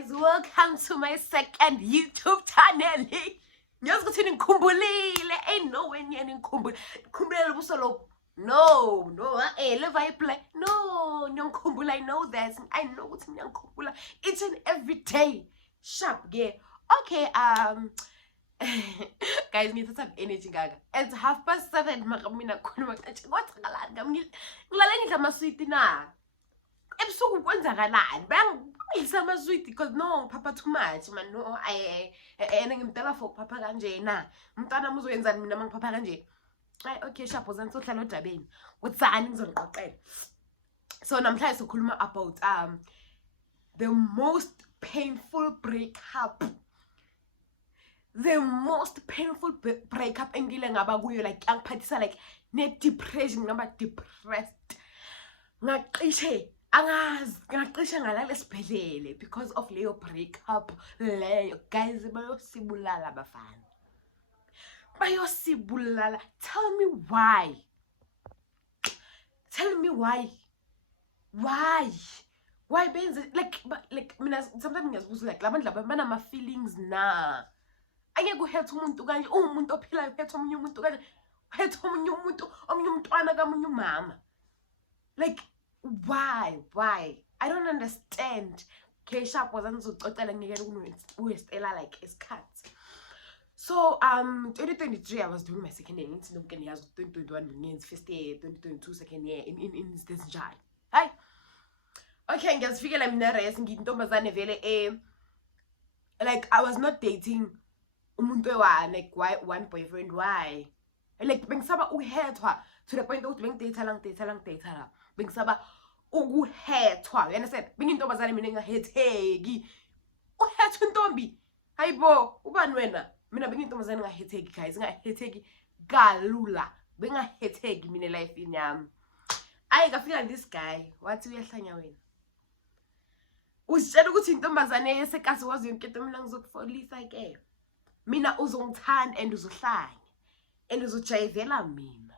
guys, welcome to my second YouTube channel. Ngiyazi ukuthi nikhumbulile, ain't no way nikhumbulile busolo. No, live I play. No, ngiyakhumbula, I know that. I know ukuthi ngiyakhumbula each and every day. Sharp, yeah. Okay, guys, ngithatha energy gaga. It's 7:30 mina khuluma kathi kwathakalani ngilale ngidla amasweet na. Ebusuku kwenzakalani? Bangisa amasweet because no papa too much man. No, ngimtela for papa kanje na. Umntwana uzoyenzani mina mangipapa kanje? Okay, sharp uzani sohlala odabeni. Uthani ngizoniqoqela. So namhlanje sikhuluma about the most painful breakup. The most painful breakup engile ngaba kuyo, like angiphathisa like ne depression, ngaba depressed. Ngaqishe ngaqisha ngalala esibhedlele because of leyo breakup leyo. Guys, bayosibulala bafana. Bayosibulala. Tell me why. Tell me why. Why benze like mina sometimes ngiyazibuza like labantu laba banama feelings na. Angeke uhethe umuntu kanje, umuntu ophilayo uhethe omunye umuntu kanje, uhethe omunye umuntu, omunye umntwana kamunye umama. Like why? I don't understand. Okay, sharp was anizococela ngeke uyestela like isikhathi. So 2023 I was doing my second year. Ngithi nonke niyazi 2021 ngiyenza first year, 2022 second year in this njalo. Hayi. Okay, ngiyazifikela mina rest ngiyintombazane vele like I was not dating umuntu like one boyfriend. Why? Like bengisaba uhethwa to the point ukuthi bengidate la. Bengisaba ukuhethwa. You understand? Bengiyintombazane mina ngahetheki. Uhethwa intombi. Hayibo, ubani wena? Mina bengiyintombazane ngahetheki guys, ngahetheki kalula. Bengahetheki mina life yami. Ngafika this guy, wathi uyahlanya wena. Usitshela ukuthi intombazane yesekasi wazi yonke into mina ngizokufolisa ke. Mina uzongithanda and uzohlanya and uzojayivela mina.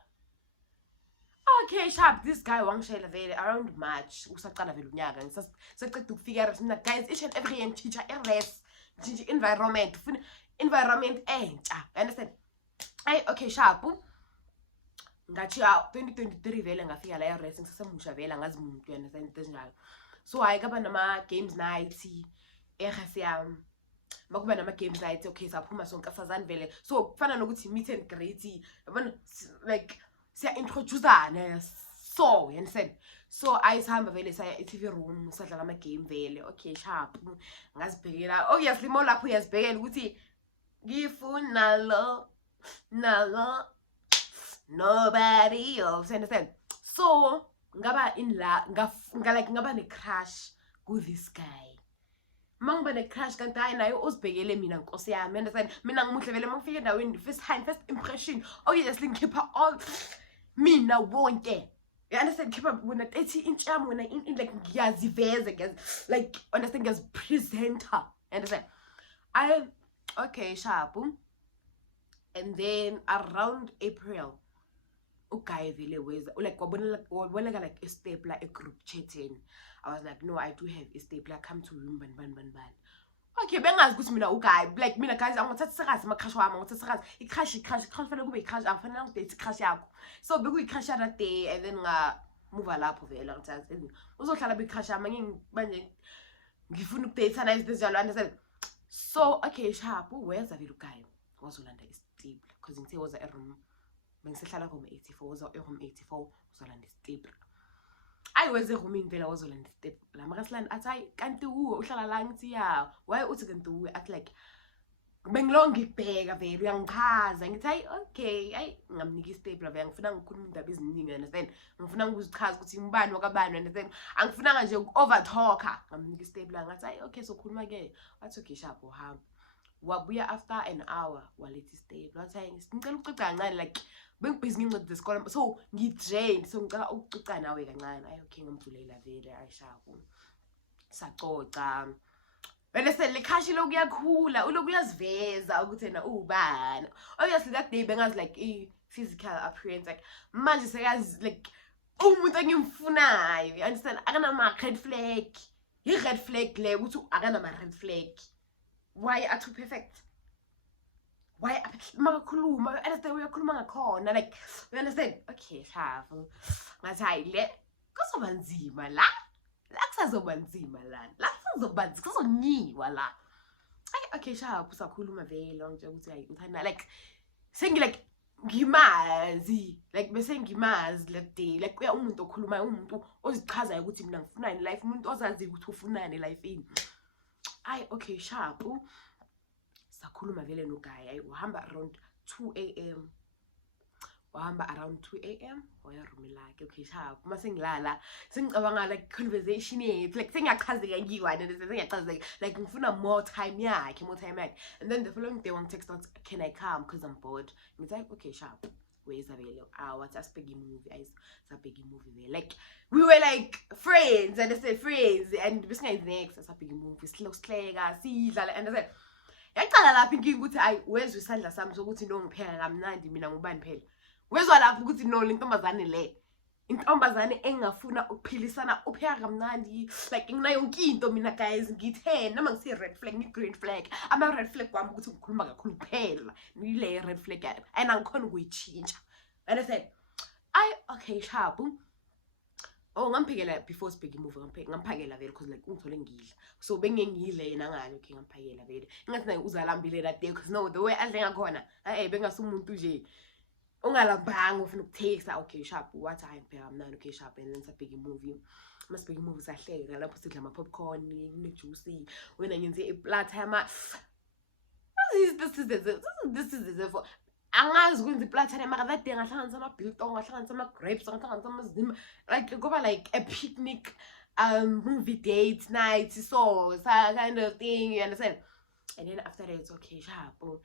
Okay, sharp, this guy wangishayela vele around March usaqala vele unyaka ngisaceda ukufika rest mina guys each and every year ngitshintsha irest, ngitshintsha environment, ufuna environment entsha. You understand? Okay, sharp. Ngathi 2023 vele ngafika la irest ngisasemusha vele angazi umuntu. You understand into njalo. So kaba nama games night ehasiyam. Makuba nama games night, okay, saphuma sonke afazani vele. So kufana nokuthi meet and greet, yabona, like siya introduceana. So you understand? So sihamba vele saya e-TV room sadlala ama game vele. Okay, sharp. Ngazibhekela. Oh yes, limo lapho uyazibhekela ukuthi ngifuna lo nobody else. Understand? So ngaba in la ngaba ne crush with this guy. Mangiba ne crush kanti hayi naye uzibhekele mina nkosi yami. Understand? Mina ngimuhle vele mangifike endaweni first impression. Oh yes, ngikipha all mina wonke. You understand? Keep up when at 80-inch yami when in like ngiyaziveza guys. Like understand as presenter. Understand? Okay, sharp. And then around April okay vele weza like wabona like a stapler, a group chatting. I was like, no, I do have a stapler, come to room ban. Okay, bengazi ukuthi mina guy like mina guys angithatha serious ama crush wami, ngithatha serious i-crush fanele kube i-crush, afanele ngidate i-crush yakho. So bekuyi-crush that day and then move lapho vele ngithatha uzohlala be-crush yami manje ngifuna ukudate na izinto understand. So okay, sharp weza vele guy wazolanda i-stapler because ngithe was a room bengisehlala room 84, was room 84 uzolanda i-stapler. Weze roomini vela wazolanda i-stapler. Makasilanda athi kanti uhlala la, ngithi ya why uthi kanti athi like bengilonga ngibheka vele uyangichaza ngithi okay ngamnika i-stapler vele ngifuna ngikhuluma indaba eziningi. Understand? Ngifuna ukuzichaza ukuthi ngibani wakabani. Understand? Angifuna nje uku-overtalker. Ngamnika i-stapler ngathi okay so khuluma ke. Wathi okay sharp uhamba. Wabuya after an hour waletha i-stapler. Wathi ngicela ukucoca kancane like bengibhizi ngincede zesikole so ngidrained, so ngicela ukucoca nawe kancane. Okay ngamvulela vele ayishapo sacoca vele sele khashi lokuyakhula uloku uyaziveza ukuthi yena ubani. Obviously that day bengazi like physical appearance like manje sekazi like umuntu engimfunayo. You understand? Akanama red flag i-red flag le ukuthi akanama-red flag. Why are too perfect? Why makakhuluma understand uyakhuluma ngakhona like you understand okay shavu ngathi hayi le kuzoba nzima la kusazoba nzima la kuzoba kuzonyiwa la okay shavu sakhuluma vele nje ukuthi hayi uthanda like sengi like ngimazi like bese ngimazi that day like uya umuntu okhulumayo umuntu ozichazayo ukuthi mina ngifunani life umuntu ozazi ukuthi ufunani life ini okay sharp sakhuluma vele no guy uhamba around 2 AM wahamba around 2 AM waya room lakhe okay sharp mase ngilala sengicabanga like conversation yethu like sengiyachazeka ngiyiwane bese sengiyachazeka like ngifuna more time yakhe and then the following day one text out can I come because I'm bored ngithi okay sharp where's available what a big movie it's a big movie there like we were like friends and I said friends and bese next as a big movie sihleka sidlala and I said yaqala lapha inkinga ukuthi ayi wezwe isandla sami sokuthi no ngipheka kamnandi mina ngubani phela wezwa lapha ukuthi no intombazane le intombazane engafuna ukuphilisana upheka kamnandi like ngina yonke into mina guys ngi10 noma ngisi red flag ngi green flag ama red flag kwami ukuthi ngikhuluma kakhulu kuphela nile red flag and angikhona ukuyichinja and I said okay sharp ngamphekela before sibheke movie ngamphakela vele because like ungithole ngidla so bengengidle yena ngani okay ngamphakela vele ingathi naye uzalambile that day because no the way adle ngakhona bengasumuntu nje ungalambanga ufuna ukutheksa okay sharp what I pheka mnandi okay sharp and then sabheke movie masibheke movie sahleka lapho sidla ama popcorn ne juice wena ngenze iplata yama this is for angazi ukwenza iplata yama that day ngahlanganisa ama biltong ngahlanganisa ama grapes ngahlanganisa amazima like kuba like a picnic movie date night so kind of thing you understand and then after that it's okay sharp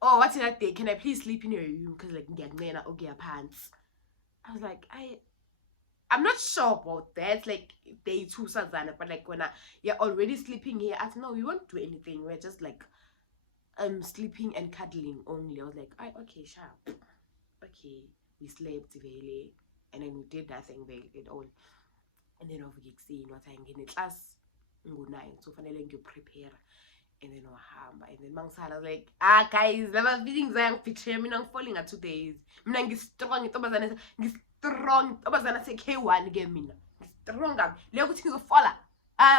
what's that day can I please sleep in your room because like ngiyanqena okuya phansi I was like I'm not sure about that like day 2 sazana but like when you're already sleeping here I said no we won't do anything we're just like sleeping and cuddling only I was like okay sharp okay we slept vele and then we did nothing vele at all and then over kuseni wathi ngene class ngo9 so fanele ngiyoprepare and then wahamba and then mangisala like guys lava feelings ayangipicture mina ngifalling at 2 days mina ngistrong intombazana ngistrong intombazana se K1 ke mina ngistrong kabi leyo ukuthi ngizofola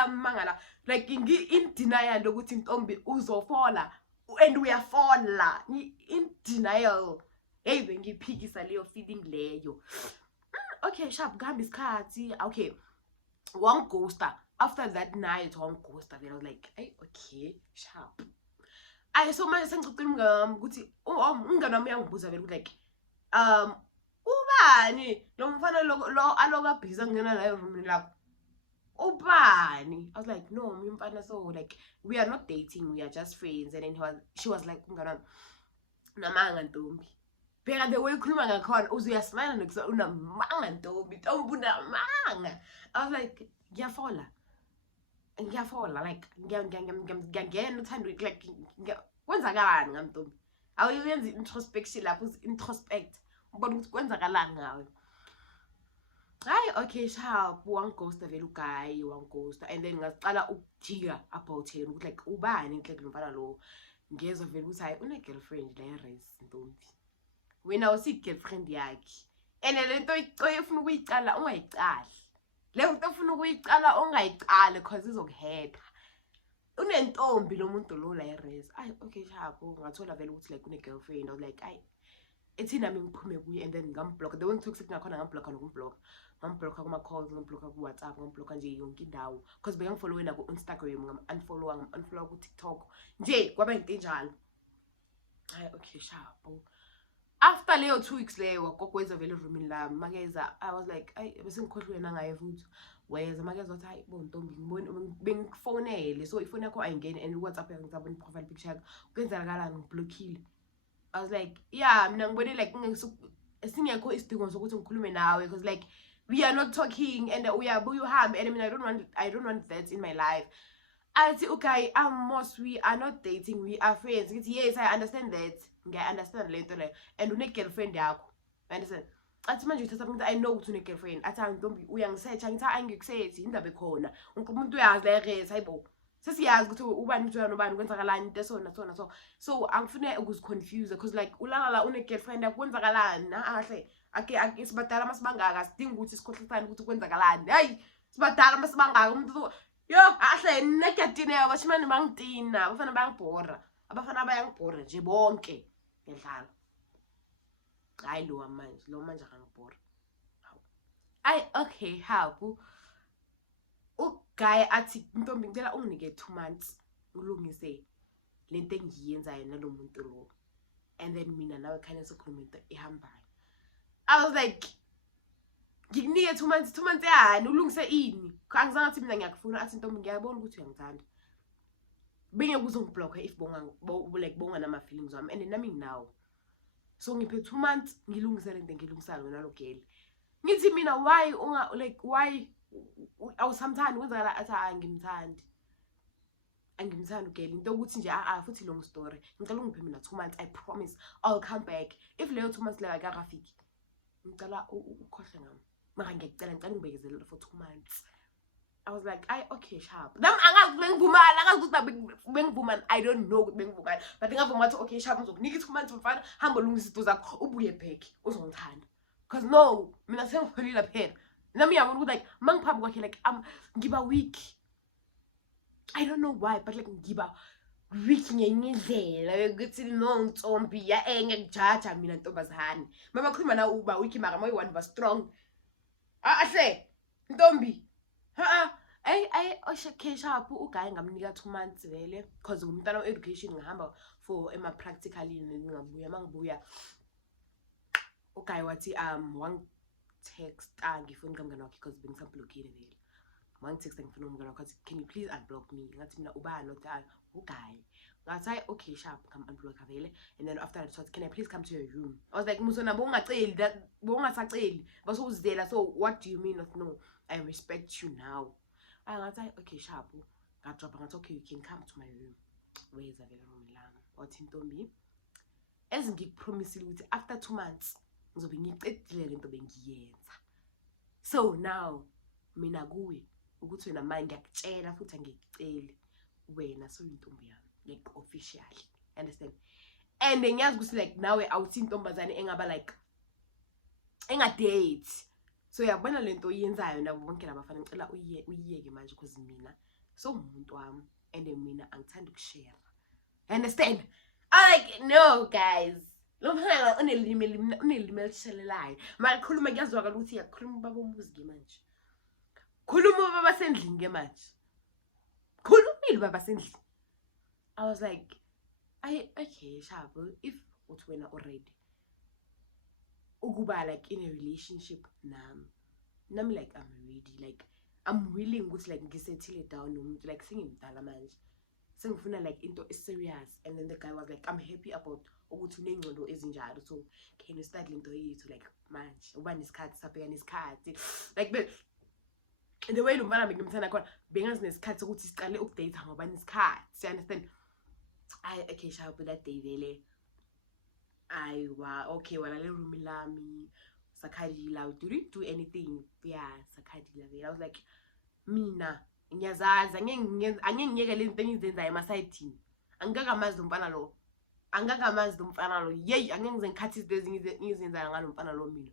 mangala like in denial lokuthi intombi uzofola and uyafola in denial hey bengiphikisa leyo feeling leyo okay sharp ngihamba isikhathi okay one ghoster after that night one ghoster then I was like okay sharp so manje sengicocela umngami ukuthi umngane wami uyangibuza vele ukuthi like ubani lo mfana lo aloka busy ngena la room lakho ubani I was like no mfana so like we are not dating we are just friends and then she was like umngane wami namanga ntombi phela the way ukhuluma ngakhona uzuyasmile nokuthi unamanga ntombi unamanga I was like ngiyafola like ngiyangena uthanda like kwenzakalani ngamntombi awuyenzi introspection lapho introspect ubona ukuthi kwenzakalani ngawe okay sharp one ghost vele uguy one ghost and then ngaqala ukujika about him ukuthi like ubani like lo mfana lo ngezwe vele ukuthi hayi une girlfriend la race ntombi wena usi girlfriend yakhe and lento ufuna ukuyicala ungayicala le nto ufuna ukuyicala ongayicala because izokuhepa unentombi lo muntu lo la race okay sharp ngathola vele ukuthi like une girlfriend I was like ethi nami ngiphume kuye and then ngamblock the one toxic ngakhona ngamblock ngamblock kuma calls ngamblock ku WhatsApp ngamblock nje yonke indawo because beyangifollow na ku Instagram unfollow ku TikTok nje kwaba into enjalo okay sharp after leyo 2 weeks leyo kokwenza vele roomini la Makeza I was like bese ngikhohlwe na ngaye futhi weza Makeza wathi hayi bo ntombi ngibone bengifonele so ifone yakho ayingene and WhatsApp yakho ngizabona profile picture yakho kwenzakalani ngiblockile I was like yeah mina ngibone like singekho isidingo sokuthi ngikhulume nawe because like we are not talking and uyahambe and I mean I don't want that in my life I say okay we are not dating we are friends yes I understand that I understand later and une girlfriend yakho understand athi manje uthatha umuntu I know ukuthi une-girlfriend athi ntombi uyangisearcha ngithi angikusethi indaba ekhona umuntu uyazi la rest hayibo sesiyazi ukuthi ubani uthi ubani kwenzakalani into esona so angifune ukuziconfuse because like ulala une-girlfriend akwenzakalani ahle ake sibadala masibangaka sidinga ukuthi sikhohlisane ukuthi kwenzakalani hayi sibadala masibangaka umuntu yo ahle nekadine abashimani bangitina abafana bayangibhora abafana bayangibhora nje bonke ngedlala hayi lo manje akangibhora okay habu uguy athi ntombi ngicela unginike 2 months ulungise lento engiyenzayo nalomuntu lo and then mina nawe khanya sikhuluma into ehambayo I was like ngikunike 2 months yani ulungise ini angizange athi mina ngiyakufuna athi ntombi ngiyabona ukuthi uyangithanda benye kuzongiblock if bonga nama feelings wami and nami nginawo so ngiphe 2 months ngilungise lento ngilungisana wena lo girl ngithi mina why awusamthandi kwenzakala athi angimthandi girl into ukuthi nje futhi long story ngicela ungiphe mina 2 months I promise I'll come back if leyo 2 months leyo akafiki ngicela ukhohle ngami mara ngicela ngibekezelele for 2 months I was like okay sharp them angazi bengivumana angazi ukuthi bengivumana I don't know ukuthi bengivumana but ngavuma ukuthi okay sharp uzokunika 2 months mfana hamba ulungisa izinto zakho ubuye back uzongithanda because no mina sengiphelile phela nami yabona ukuthi like mangiphambi kwakhe like ngiba weak I don't know why but like ngiba weak ngenyindlela ukuthi no ntombi ya ngekujaja mina ntombazane mama khuluma na uba weak mara moyi one ba strong ahle ntombi okay sharp uguy ngamnika 2 months vele because ngumntana education ngihamba for ema practically ngabuya mangibuya uguy wathi wang text ngifuna kamngane wakhe because bengisablokile vele wang text ngifuna umngane wakhe can you please unblock me ngathi mina ubani nothi uguy ngathi okay sharp come unblock vele and then after that can I please come to your room I was like musona bongaceli bongasaceli base uzidela so what do you mean of no I respect you now ngathi okay sharp ngadropa ngathi okay you can come to my room weza vele ngilanga wathi ntombi ezingikupromisile ukuthi after 2 months ngizobe ngicedile lento bengiyenza so now mina kuwe ukuthi wena manje ngiyakutshela futhi angikuceli wena so intombi yami like officially understand and ngiyazi ukuthi like nawe awuthi intombazane engaba like engadate so yabona lento oyenzayo nabo bonke labafana ngicela uyiyeke manje because mina so umuntu wami and mina angithanda ukushare understand like no guys lo mfana unelimi elishelelayo makhuluma kuyazwakala ukuthi yakhuluma baba umuzi ke manje khuluma baba sendlini ke manje khulumile baba sendlini I was like okay sharp if uthi wena already ukuba like in a relationship nami like I'm ready like I'm willing ukuthi like ngisettle down nomuntu like singimdala manje sengifuna like into serious and then the guy was like I'm happy about ukuthi unengcondo ezinjalo so can you start lento yethu like manje uba nesikhathi sabheka nesikhathi like the way lo mfana bengimthanda khona bengazi nesikhathi sokuthi siqale ukudate ngoba nesikhathi you understand okay sharp that day vele okay wala le room lami sakhadila we didn't do anything sakhadila vele I was like mina ngiyazazi angengiyeke lento engizenzayo emasayidini angikakamazi lo mfana lo yey angengize ngikhathi izinto ngizenzayo ngalo mfana lo mina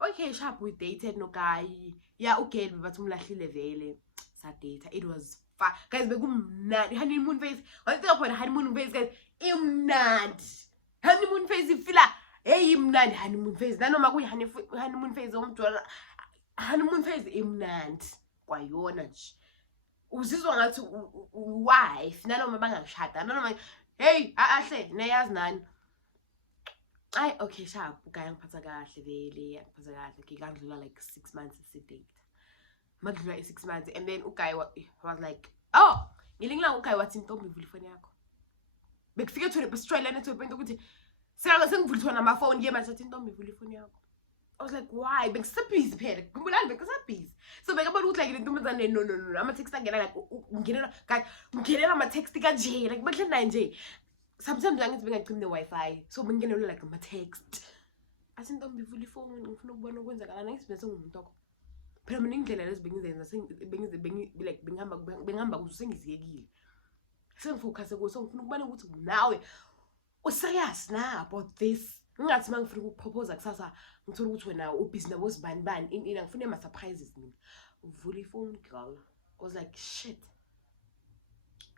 okay sharp we dated no guy ugel bathi umlahlile vele sa date it was fun guys bekumnandi honeymoon phase wathi khona honeymoon phase guys imnandi honeymoon phase ifila imnandi honeymoon phase nanoma kuyi honeymoon phase omjwala honeymoon phase imnandi kwayona nje uzizwa ngathi wife nanoma bangashada nanoma hey ahle neyazi nani okay sharp uguy ngiphatha kahle vele ngiphatha kahle ngikadlula like 6 months sidate madlula 6 months and then uguy was like ngilingila uguy wathi ntombi ivula ifoni yakho bekufike to the Australian to point ukuthi sengivulithwa nama phone ke manje athi ntombi ivula ifoni yakho I was like why bengisabhizi phela ngibulani bengisabhizi so bekabona ukuthi like lentombazane no ama text angena like ngingenela ama text kanje like bahle naye nje sometimes angithi bengacima the Wi-Fi so bengingenela like ama text athi Ntombi vula ifoni ngifuna ukubona okwenzakala ngisibese ngumuntu okho phela mina indlela lezi bengizenza like bengihamba kuzo sengiziyekile sengifocus kuso ngifuna ukubona ukuthi nawe userious na about this ngathi mangifuna ukupropose kusasa ngithola ukuthi wena ubusy nabo sibani bani ngifuna ama surprises mina uvula ifoni girl. I was like shit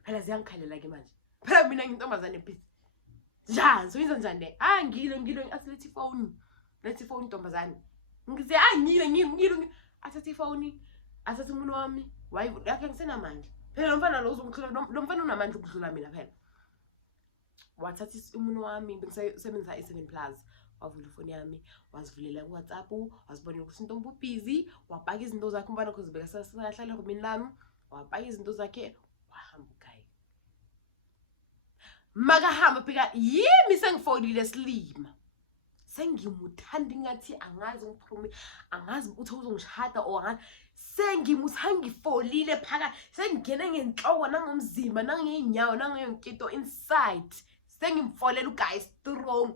phela ziyangikhalela ke manje phela mina ngintombazane busy njani soyenza njani ngilo asilethi phone ntombazane ngize ngilo athatha ifoni athatha umuntu wami why yakhe ngisenamandla phela lo mfana lo uzongihlola lo mfana unamandla ukudlula mina phela wathatha umuntu wami bengisebenzisa i7 plus wavula ifoni yami wazivulela kuWhatsApp wazibona ukuthi Ntombi busy wapaka izinto zakhe umfana cause bekasahlala ngomini lami wapaka izinto zakhe wahamba ukhaya makahamba phika yimi sengifonile Slima sengimuthanda ngathi angazi ngiphumi angazi ukuthi uzongishada or sengimusangifolile phaka sengingene ngenhloko nangomzimba nangeenyawo nangeyonkito inside sengimfolela uguy strong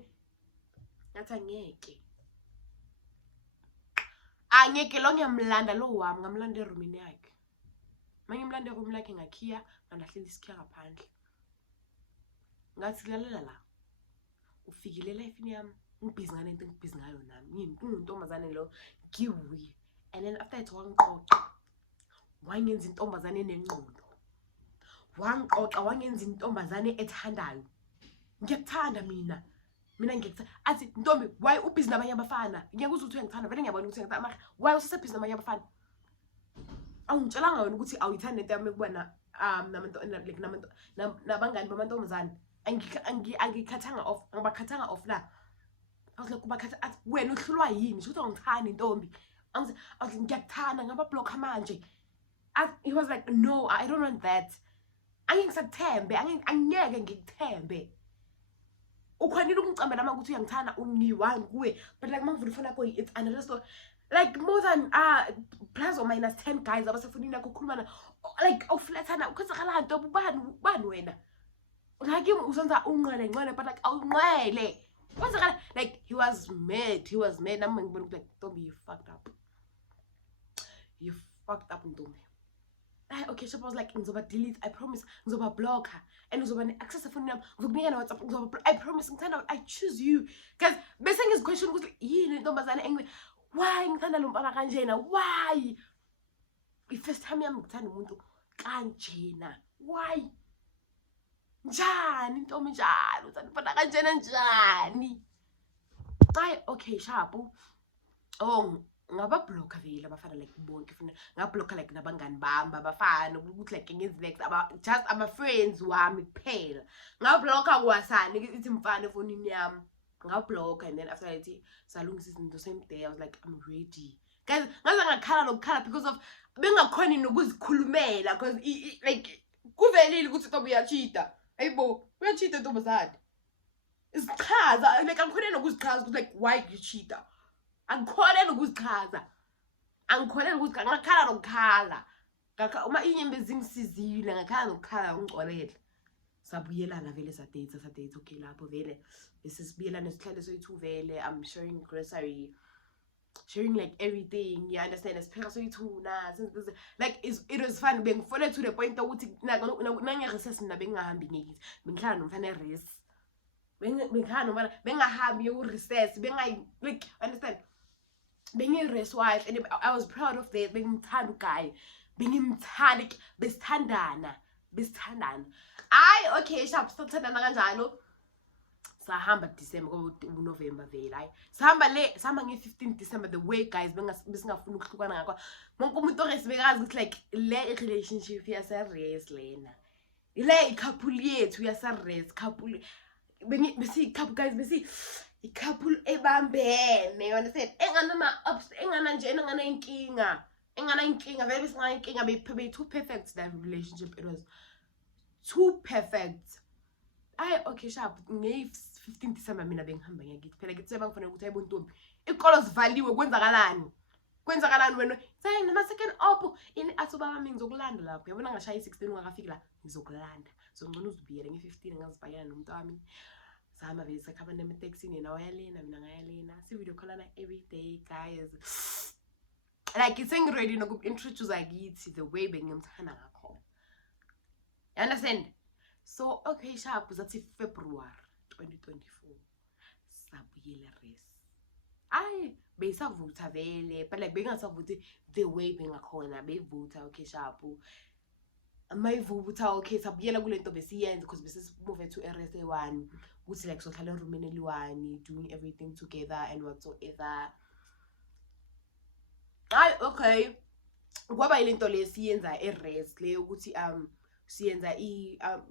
ngathi angeke lo ngiyamlanda lo wami ngamlanda erumini yakhe mangimlanda erumini lakhe ngakhiya ngandahlela isikhiya ngaphandle ngathi lalela la ufikile lifeini yami ngibhizi ngane into ngibhizi ngayo nami ngintombazane lo ngiwi and then after it wangiqoqa wangenza intombazane enengqondo wangiqoqa wangenza intombazane ethandayo ngiyakuthanda mina ngikuthanda athi Ntombi why ubhizi nabanye abafana ngiyakuzwa ukuthi uyangithanda vele ngiyabona ukuthi ngiyakutha mara why usesebhizi nabanye abafana awungitshelanga wena ukuthi awuyithanda into yami kuba nabantu nabangani bamantombazane angikhathanga off ngibakhathanga off la awuhle kubakhatha athi wena uhlulwa yini ukuthi ungithanda Ntombi awuthi ngiyakuthanda ngaba block manje he was like no I don't want that angisathembe angiyeke ngikuthembe ukhwanile ukungicambela manje ukuthi uyangithanda ungiwa kuwe but like mangivula ifoni yakho it's another story like more than plus or minus 10 guys abasefonini yakho ukukhuluma like awuflathana ukhazakala into bani wena ngake usenza unqele but like awunqele kwenzakala like he was mad nami ngibona ukuthi like Ntombi you fucked up Ntombi okay so I was like ngizoba delete I promise ngizoba block her and ngizoba ne-access efoni yami ngizokunika na-WhatsApp ngizoba I promise ngithanda I choose you guys bese ngiziquestion ukuthi yini ntombazane why ngithanda lo mfana kanjena why i-first time yami ngithanda umuntu kanjena why njani Ntombi njani uthanda mfana kanjena njani okay sharp ngaba blocker vele abafana like bonke funa ngablocker like nabangani bami abafana ukuthi like ngenzi next just ama friends wami kuphela ngablocker kwasani ithi mfana efonini yami ngablocker and then after that salungisa izinto same day I was like I'm ready guys ngaze ngakhala nokukhala because of bengakhona nokuzikhulumela because like kuvelile ukuthi Ntombi uyachita ayibo uyachita ntombazane isichaza like angikhona nokuzichaza ukuthi like why you cheater angikholelwa ukuzichaza ngakhala nokukhala uma inyembe zingisizile ngakhala nokukhala ngigcolele sabuyelana vele sadate okay lapho vele besisibuyelana sihlale soyi2 vele I'm sharing grocery sharing like everything you understand esipheka soyi2 na like it was fun bengifole to the point ukuthi nange-recess mina bengahambi ngikithi bengihlala nomfana race bengihlala nomfana bengahambi yoku-recess like understand bengi-race wife and I was proud of that bengimthanda uguy bengimthanda besithandana okay sharp sithandana kanjalo sahamba December ngoba November vele hayi sahamba nge-15 December the way guys besingafuna ukuhlukana ngakho wonke umuntu oresibekazi ukuthi like le relationship yasa-race lena ile i-couple yethu yasa-race couple besi-couple guys i-couple ebambene you understand engana inkinga vele besingana inkinga be too perfect that relationship it was too perfect okay sharp nge-15 December mina bengihamba ngiyakithi phela ngithi sebangifanele ukuthi ayibona Ntombi ikolo zivaliwe kwenzakalani wena sayi nama second up ini athi ubaba mina ngizokulanda lapho yabona ngashaya i-16 ungakafiki la ngizokulanda ngcono uzibuyele nge-15 ngazibhayela nomuntu wami Sama vele sakhamba nemateksini nawe uyalena mina ngayalena video call every day guys like ready noku-introduce kithi the way bengimthanda ngakhona. You understand? So okay sharp zathi February 2024 sabuyela race. Ay beyisavutha vele but like bengasavuthi the way bengakhona beyivutha okay sharp mayivutha okay sabuyela kulento besiyenza because besimove to RSA1 ukuthi like sohlala eroomini eliwani doing everything together and whatsoever. Ay okay kwaba ilento lesiyenza erest le ukuthi siyenza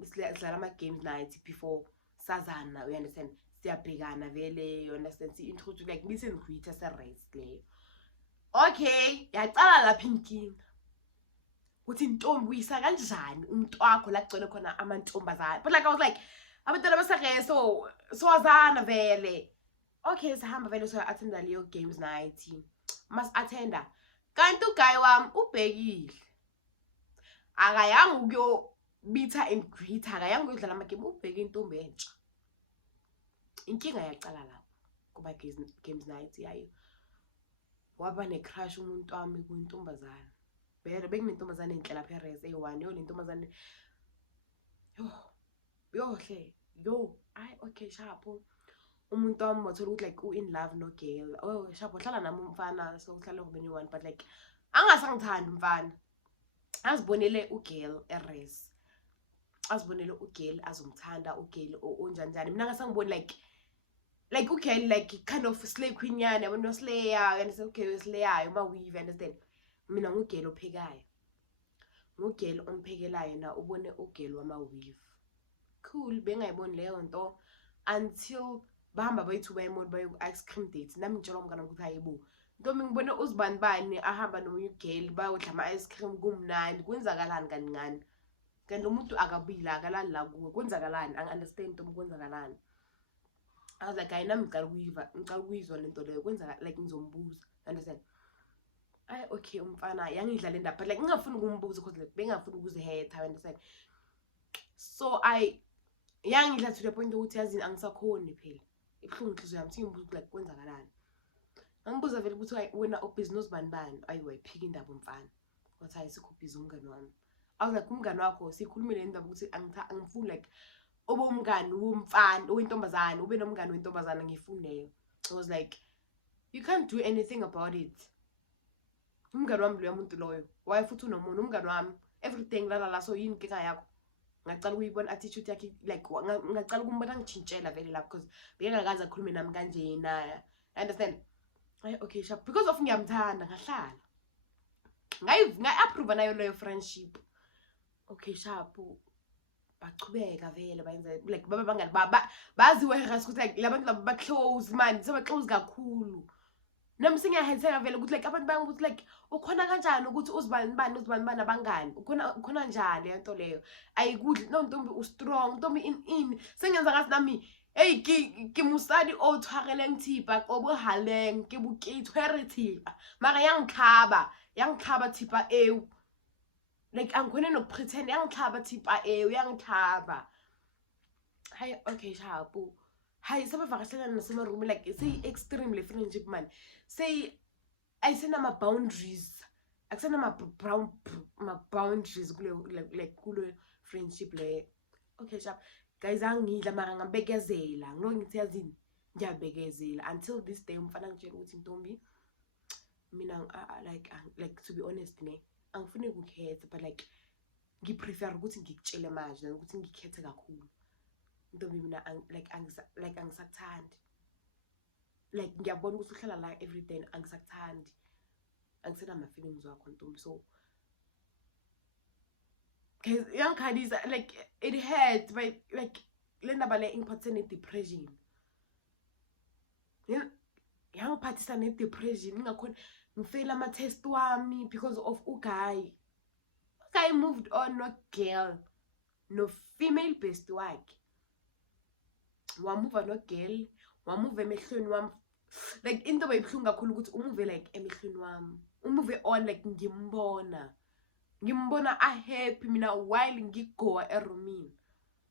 sidlala ama games night before sazana, you understand, siyabhekana vele, you understand, si introduce like meet and greet as a rest leyo. Okay yaqala lapha inkinga ukuthi intombi uyisa kanjani umuntu wakho la kugcwele khona amantombazana, but like I was like abantwana basareso sowazana vele. Okay sihamba vele so attenda leyo games night, mas attenda kanti uguy wami ubhekile akayanga ukuyo bitha and greet, akayanga ukudlala ama game, ubheke intombi entsha. Inkinga yaqala lapho kuba games night yayo waba ne crush umuntu wami kuntombazana vele bekunentombazana enhle lapha eRSA1 yo lentombazana yo ay okay sharp umuntu wami wathola ukuthi like in love no girl. Oh sharp uhlala nami umfana so uhlala ngobeni one but like angasangithanda umfana, azibonele ugirl eRes, azibonele ugirl azomthanda ugirl onjanjani. Mina ngasangiboni like ugirl like kind of slay queen yana abantu slayer and say okay slayer uma weave, understand. Mina ngugirl ophekayo, ngugirl omphekelayo na ubone ugirl wama weave cool. Bengayiboni leyo nto until bahamba bayithu bayimoni bayo ice cream date. Nami ngitshela umngane ukuthi hayibo ntombi ngibone uzibanibani ahamba nomugirl bayodla ama ice cream kumnandi, kwenzakalani kancane kanti lo muntu akabila akalali la kuwe, kwenzakalani? Ang understand ntombi kwenzakalani. I was like ayina ngicala ukuyizwa lento leyo kwenza like ngizombuza, understand. Ay okay umfana yangidla le ndaba but like ngingafuni ukumbuza because like bengafuni ukuzihetha, understand. So yangidla to the point ukuthi yazini angisakhoni phela ibhlungu inhliziyo yami ngimbuza like kwenzakalani. Angibuza vele ukuthi wena ubusiness bani ayi wayiphika indaba umfana wathi ayisikho busy umngane wami. I was like umngane wakho sikhulumile indaba ukuthi angifuni like obo umngane womfana owentombazana ube nomngane wentombazana ngifuni leyo. I was like you can't do anything about it. Umngane wami lo umuntu loyo wayefuthi unomuntu umngane wami everything la so yini inkinga yakho. Ngacala ukuyibona attitude yakhe like ngacala ukumbona ngitshintshela vele la because bengakaza akhulume nami kanjena, understand. Okay sharp because of ngiyamthanda ngahlala ngay-approve nayo leyo friendship. Okay sharp bachubeka vele bayenza like baba bangani baziwe ras ukuthi like labantu laba ba close man seba close kakhulu. Nami singahenseka vele ukuthi like abantu bayangibuthi like ukhona kanjani ukuthi uzibani abangani ukhona njani lento leyo ayikudli no ntombi u strong ntombi in sengenza ngathi nami hey ke musadi o tshwarele ngthipa qobo haleng ke bukithwere thipa mara yangikhaba thipa ewu like angikhona nokupretend yangikhaba thipa ewu yangikhaba. Hi okay sharp hi sabavakashela nasema room like say extremely friendship man say ayisena ama boundaries akusena ma boundaries kule like kule friendship le. Okay sharp guys angidla mara ngambekezela ngithi yazini ngiyabekezela until this day umfana ngitshela ukuthi ntombi mina like to be honest ne angifuni ukukhetha but like ngiprefer ukuthi ngikutshele manje ukuthi ngikhethe kakhulu. Ntombi mina like angisakuthandi like ngiyabona ukuthi uhlala la every day angisakuthandi angisena ama feelings wakho ntombi. So guys yangikhalisa like it hurt but like le ndaba le ingiphathise ne depression yangiphathisa ne depression ngingakhona ngifail ama test wami because of uguy moved on no girl no female best wakhe wamuva no girl wamuva emehlweni wami like into bayibhlungu kakhulu ukuthi umuve like emehlweni wami umuve on like ngimbona a happy mina while ngigoa eroomini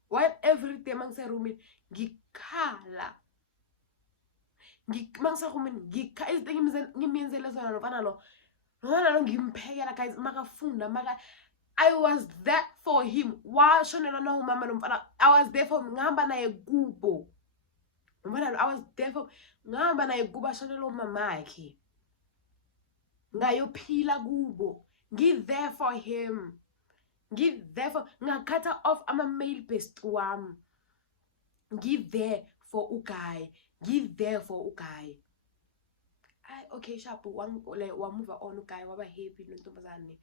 While every day mangiserumini ngikhala. Mangisarumini ngikhala izinto ngimyenzele zona lofana lo. Lofana lo ngimphekela guys makafunda maka I was there for him. Washonela na umama nomfana. I was there for him. Ngihamba naye kubo. Nomfana I was there for ngihamba naye kubo ashonela umama wakhe. Ngayophila kubo. Ngi there for him. Ngi there for ngakhatha off ama male best wami. Ngi there for uGuy. Ngi there for uGuy. Okay shapu wamuva on uGuy waba happy nontombazane.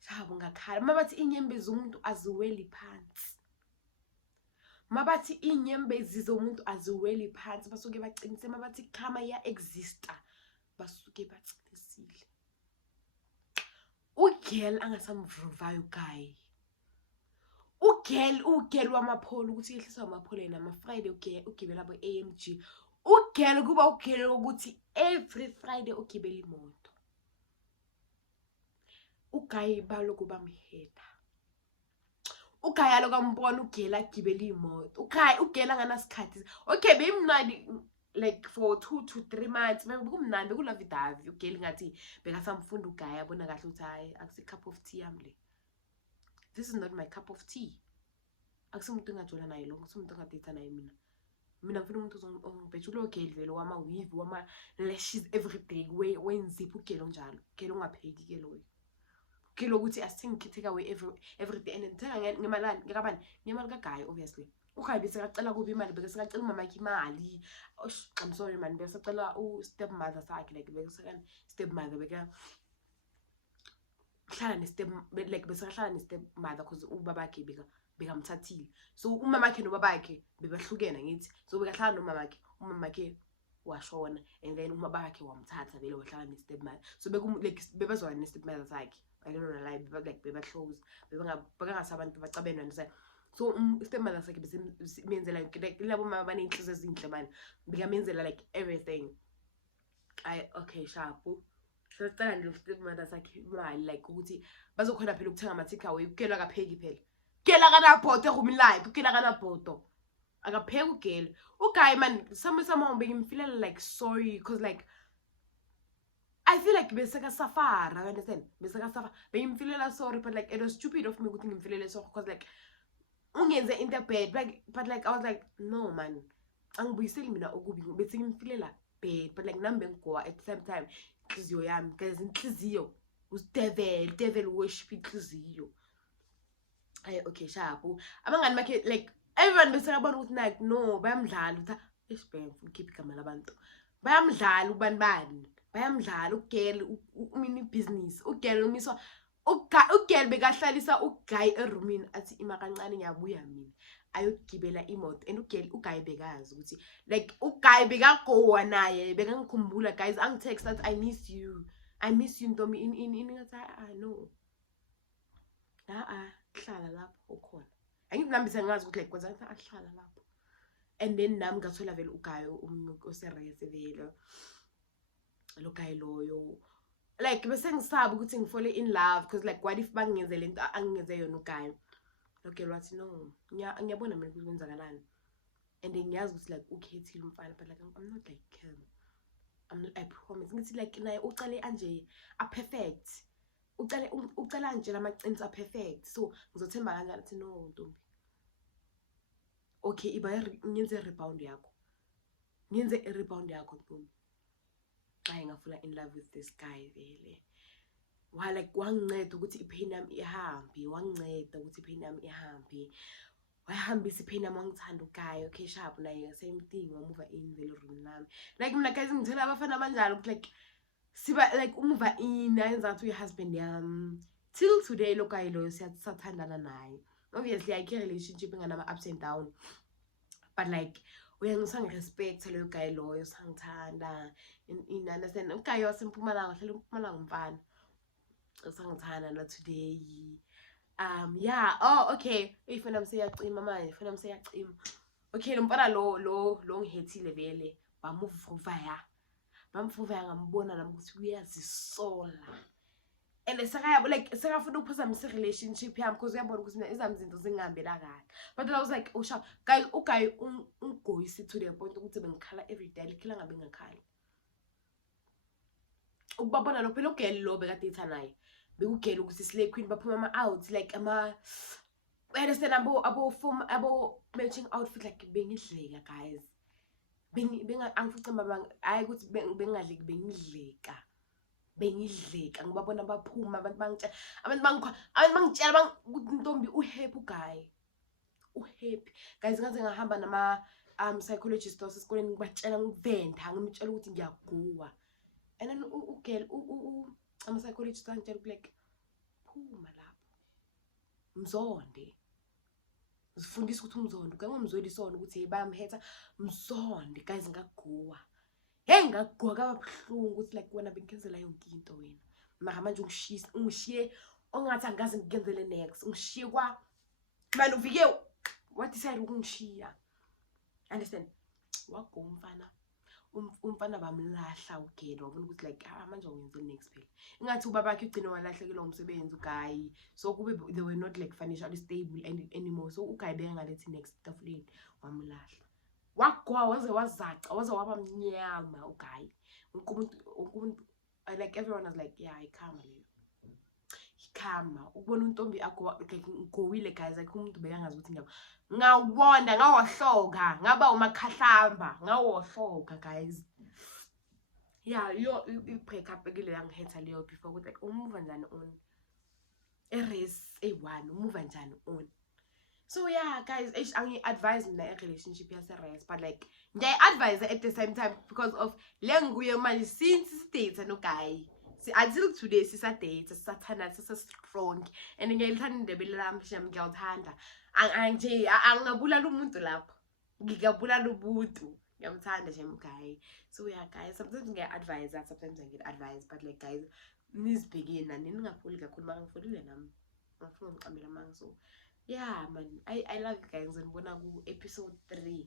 Shabu ngakhala mabathi inyembezi umuntu aziweli phansi. Mabathi inyembezi zomuntu aziweli phansi basuke bacinise mabathi khama ya exista basuke bacinisile. Ugirl angasamvuvayo uGuy. Ugirl wamapholo ukuthi yehlisa amapholo yena ama Friday ugibela bo AMG. Ugirl kuba ugirl ukuthi every Friday ugibela imoto. uGuy baloku bamheta. uGuy aloku ambona ugela agibela imoto. ugela nganasikhathi. Okay, beyimnandi like for 2 to 3 months. Bekumnandi kulavidavi ugela ngathi bekasamfunda uGuy abona kahle ukuthi hayi akusi cup of tea yami. This is not my cup of tea. Akusimuntu engajola naye lo, akusimuntu engadate naye mina. Mina ngifuna umuntu ongibhetshula ugela vele wama weave wama lashes everyday wenzipha ugela njalo. Ugela ungapheki ke loyo. Kilo ukuthi asithengi take away every day and ngithenga ngemalani ngekabani ngemali kaGuy obviously. uGuy bese kacela kuba imali bese kacela umama yakhe imali. I'm sorry man bese cela stepmother sakhe like bese stepmother beka hlala like bese hlala stepmother because ubaba yakhe bekamthathile. So umama yakhe nobaba yakhe bebahlukene ngithi. So bekahlala nomama yakhe washona and then umama yakhe wamthatha vele wahlala stepmother. So like bebazwana stepmother sakhe. I don't know like bebahlozi bebangasabantu bacabena nje. So stepmother sakhe besemenzela like labo mama banenhliziyo ezinhle man bekamenzela like everything. Okay sharp. Sicela nje stepmother sakhe imali like ukuthi bazokhona phela ukuthenga ama takeaway. Ugela akapheki phela. Ugela kana bhoto eroom life. Ugela kana bhoto. Akapheki ugela. uGuy man somehow ngimfilela like sorry because like I feel like beseka safara, you understand? Beseka safara. Bengimfilela sorry but like it was stupid of me ukuthi ngimfilele sorry because like ungenze into bad but like I was like no man. Angibuyiseli mina okubi bese ngimfilela bad but like nambe ngigoa at the same time inhliziyo yami because inhliziyo devil worship inhliziyo. Okay sharp. Abangani bakhe like everyone bese yabona ukuthi like no bayamdlala uthi isibheke ukhipha igama labantu. Bayamdlala ubani. Bayamdlala ugela umini business ugela umiswa ugela bekahlalisa uGuy eroomini athi ima kancane ngiyabuya mina ayogibela imoto and uGuy bekazi ukuthi like uGuy bekagowa naye bekangikhumbula guys angitext that I miss you Ntombi in ngathi no hlala lapho ukhona angibinambise ngazi ukuthi like kwenza ngathi ahlala lapho and then nami ngathola vele uGuy umuntu oserese vele lo Guy loyo like bese ngisaba ukuthi ngifole in love because like what if bangenzele into angenze yona uGuy. Okay wathi no ngiyabona mina ukuthi kwenzakalani and then ngiyazi ukuthi like ukhethile umfana but like I'm not like him. I promise ngithi like naye ucale anje a perfect ucala anje lamaqinisa perfect so ngizothemba kanjani ukuthi no Ntombi. Okay iba ngenze rebound yakho Ntombi. I ngafuna in love with this guy vele. Like wanginceda ukuthi ipain yami ihambe, wanginceda ukuthi ipain yami ihambe. Wahambisa ipain yami wangithanda uGuy. Okay sharp naye same thing wamuva in vele room lami. Like mina guys ngithela abafana abanjalo ukuthi like siba like umuva in ayenza ukuthi uyihusband yami. Till today lo Guy lo siyathandana naye. Obviously I care relationship nganama ups and down. But like uyangisangirespect lo Guy loyo sangithanda in understand uGuy wasempumalanga hlala eMpumalanga mfana sangithanda na today. Yeah okay ifuna mseyacima manje ifuna mseyacima. Okay lo mfana lo ngihethile vele bamuvuvaya ngambona nami ukuthi uyazisola and sekayabo like sekafuna ukuphazamisa relationship yami because uyabona ukuthi mina izami izinto zingihambela kahle. But then I was like, oh sha, guys, uGayi ungigoyise to the point ukuthi bengikhala every day, likhila ngabe ngikhala. Ukubabona lo phela uGayi lo bekade itha naye. Bekugela ukuthi Slay Queen baphuma out like understand abo matching outfit like bengidleka guys. Angifice mama hayi ukuthi bengadleki bengidleka ngibabona baphuma abantu bangitshela ukuthi Ntombi uhappy uGayi. Uhappy. Guys ngaze ngahamba nama psychologist wasesikoleni ngibatshela ngivenda ngimtshela ukuthi ngiyaguwa. And then uGayi ama psychologist angitshela like phuma lapho. Mzonde. Zifundisa ukuthi umzondo ngangomzweli sona ukuthi bayamhetha mzonde guys ngaguwa. Hey ngaguwa kababuhlungu ukuthi like wena bengenzela yonke into wena. Mara manje ungishiye ongathi angaze ngikenzele next. Ungishiye kwa manje uvike what decide ukungishiya. Understand? Wago umfana bamlahla uGayi wabona ukuthi like manje uyenze next phela. Ingathi ubabakhe ugcina walahlekelwa umsebenzi uGayi. So kube they were not like financially stable anymore. So uGayi bengalethi next tafuleni wamlahla. Wagwa waze wazaca waze waba mnyama uGayi. Umuntu like everyone was like yeah ikhama leyo. Ikhama ubona uNtombi agowile guys like umuntu bekangazi ukuthi ngawonda ngawahloka ngaba umakhahlamba ngawohloka guys. Yeah yo break up ekile yangihetha leyo before ukuthi like umuva njani on race A1 umuva njani on. So yeah guys angi advise mina a relationship yase race but like ngiy advise at the same time because of lenguye manje since state no Gayi. Until today sisadate sisathanda strong and ngiyalithanda indebele lami shame ngiyawuthanda anje angabulala umuntu lapho ngikabulala ubuntu ngiyamthanda shame uGayi. So yeah guys sometimes ngiy-advise that sometimes I get advice but like guys nizibhekeni ningaphuli kakhulu mangifulile nami ngifuna ngiqambela manga. So yeah man I love you guys ngibona ku episode 3.